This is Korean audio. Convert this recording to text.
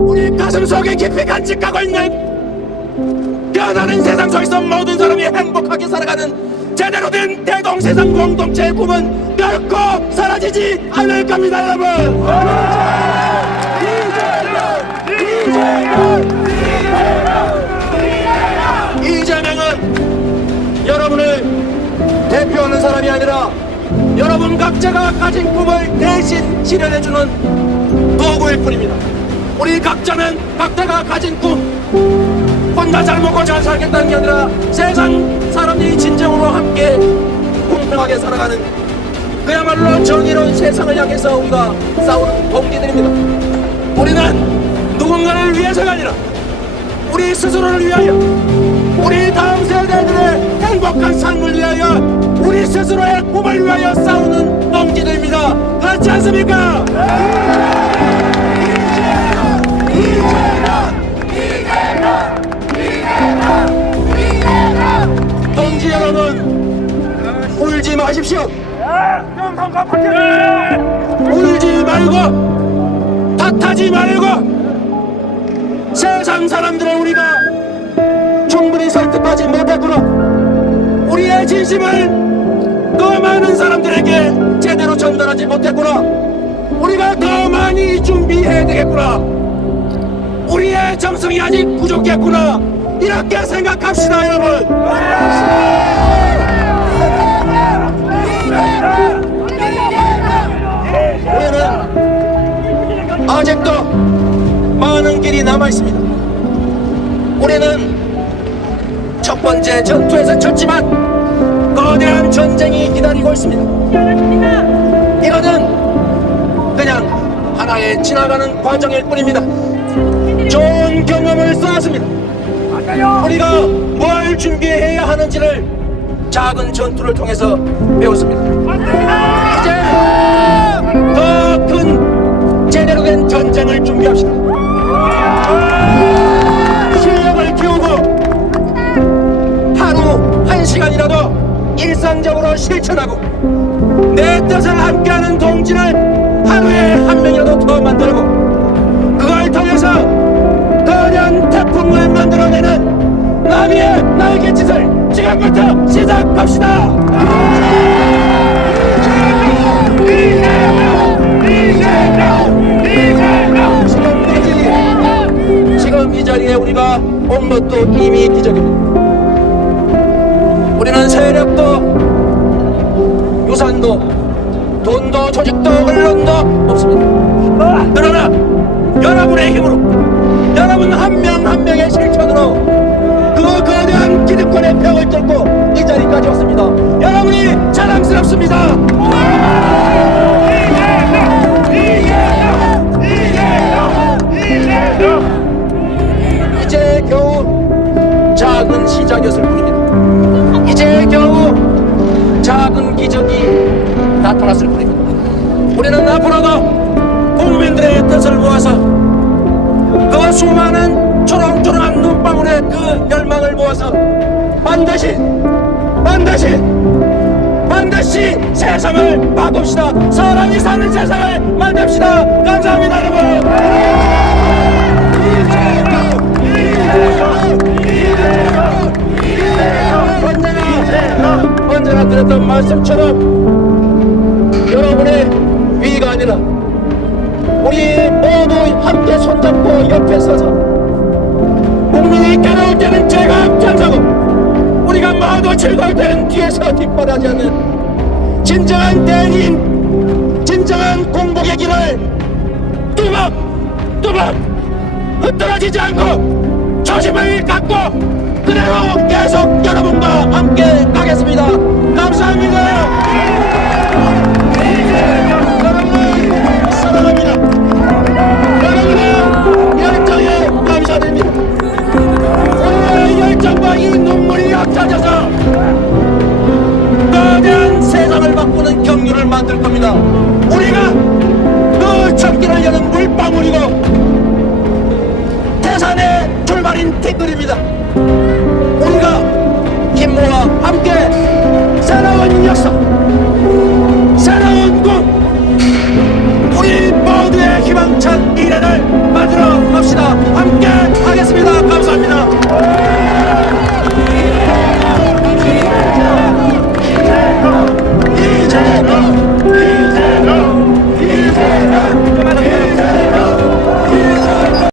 우리 가슴 속에 깊이 간직하고 있는 변하는 세상 속에서 모든 사람이 행복하게 살아가는 제대로 된 대동세상 공동체의 꿈은 결코 사라지지 않을 겁니다 여러분 이재명은 여러분을 대표하는 사람이 아니라 여러분 각자가 가진 꿈을 대신 실현해주는 도구일 뿐입니다. 우리 각자는 각자가 가진 꿈 혼자 잘 먹고 잘 살겠다는 게 아니라 세상 사람들이 진정으로 함께 공평하게 살아가는 그야말로 정의로운 세상을 향해서 우리가 싸우는 동기들입니다. 우리는 누군가를 위해서가 아니라 우리 스스로를 위하여 우리 다음 세대들의 행복한 삶을 위하여 우리 스스로의 꿈을 위하여 싸우는 동지들입니다. 그렇지 않습니까? 마십시오. 울지 말고 탓하지 말고 세상 사람들을 우리가 충분히 설득하지 못했구나. 우리의 진심을 더 많은 사람들에게 제대로 전달하지 못했구나. 우리가 더 많이 준비해야 되겠구나. 우리의 정성이 아직 부족했구나. 이렇게 생각합시다, 여러분. 첫 번째 전투에서 졌지만 거대한 전쟁이 기다리고 있습니다. 이거는 그냥 하나의 지나가는 과정일 뿐입니다. 좋은 경험을 쌓았습니다. 우리가 뭘 준비해야 하는지를 작은 전투를 통해서 배웠습니다. 이제 더 큰 제대로 된 전쟁을 준비합시다. 함께하는 동지를 하루에 한 명이라도 더 만들고 그걸 통해서 거대한 태풍을 만들어내는 나비의 날갯짓을 지금부터 시작합시다. 이 자리에 우리가 온 것도 이미 기적입니다. 우리는 세력도 유산도 돈도 조직도 언론도 없습니다. 그러나 여러분의 힘으로 여러분 한명한 명의 실천으로 그 거대한 기득권의 벽을 뚫고 이 자리까지 왔습니다. 여러분이 자랑스럽습니다. 이제 겨우 작은 시작이었을 뿐입니다. 이제 겨우 작은 기적이 나타났을 뿐입니다. 우리는 앞으로도 국민들의 뜻을 모아서 그 수많은 초롱초롱한 눈방울의 그 열망을 모아서 반드시 반드시 반드시 세상을 바꿉시다. 사람이 사는 세상을 만듭시다. 감사합니다, 여러분. 언제나 드렸던 말씀처럼 아니라 우리 모두 함께 손잡고 옆에 서서 국민이 괴로울 때는 제가 앞장서고 우리가 모두 즐거울 때는 뒤에서 뒷바라지 않는 진정한 대인 진정한 공복의 길을 뚜벅뚜벅 흩어지지 않고 초심을 갖고 그대로 계속 여러분과 함께 가겠습니다. 감사합니다. 만들 겁니다. 우리가 그 잡기를 여는 물방울이고 대산의 출발인 티끌입니다. 우리가 김모와 함께 새로운 역사, 새로운 꿈, 우리 모두의 희망찬 미래를 만들어 갑시다. 함께.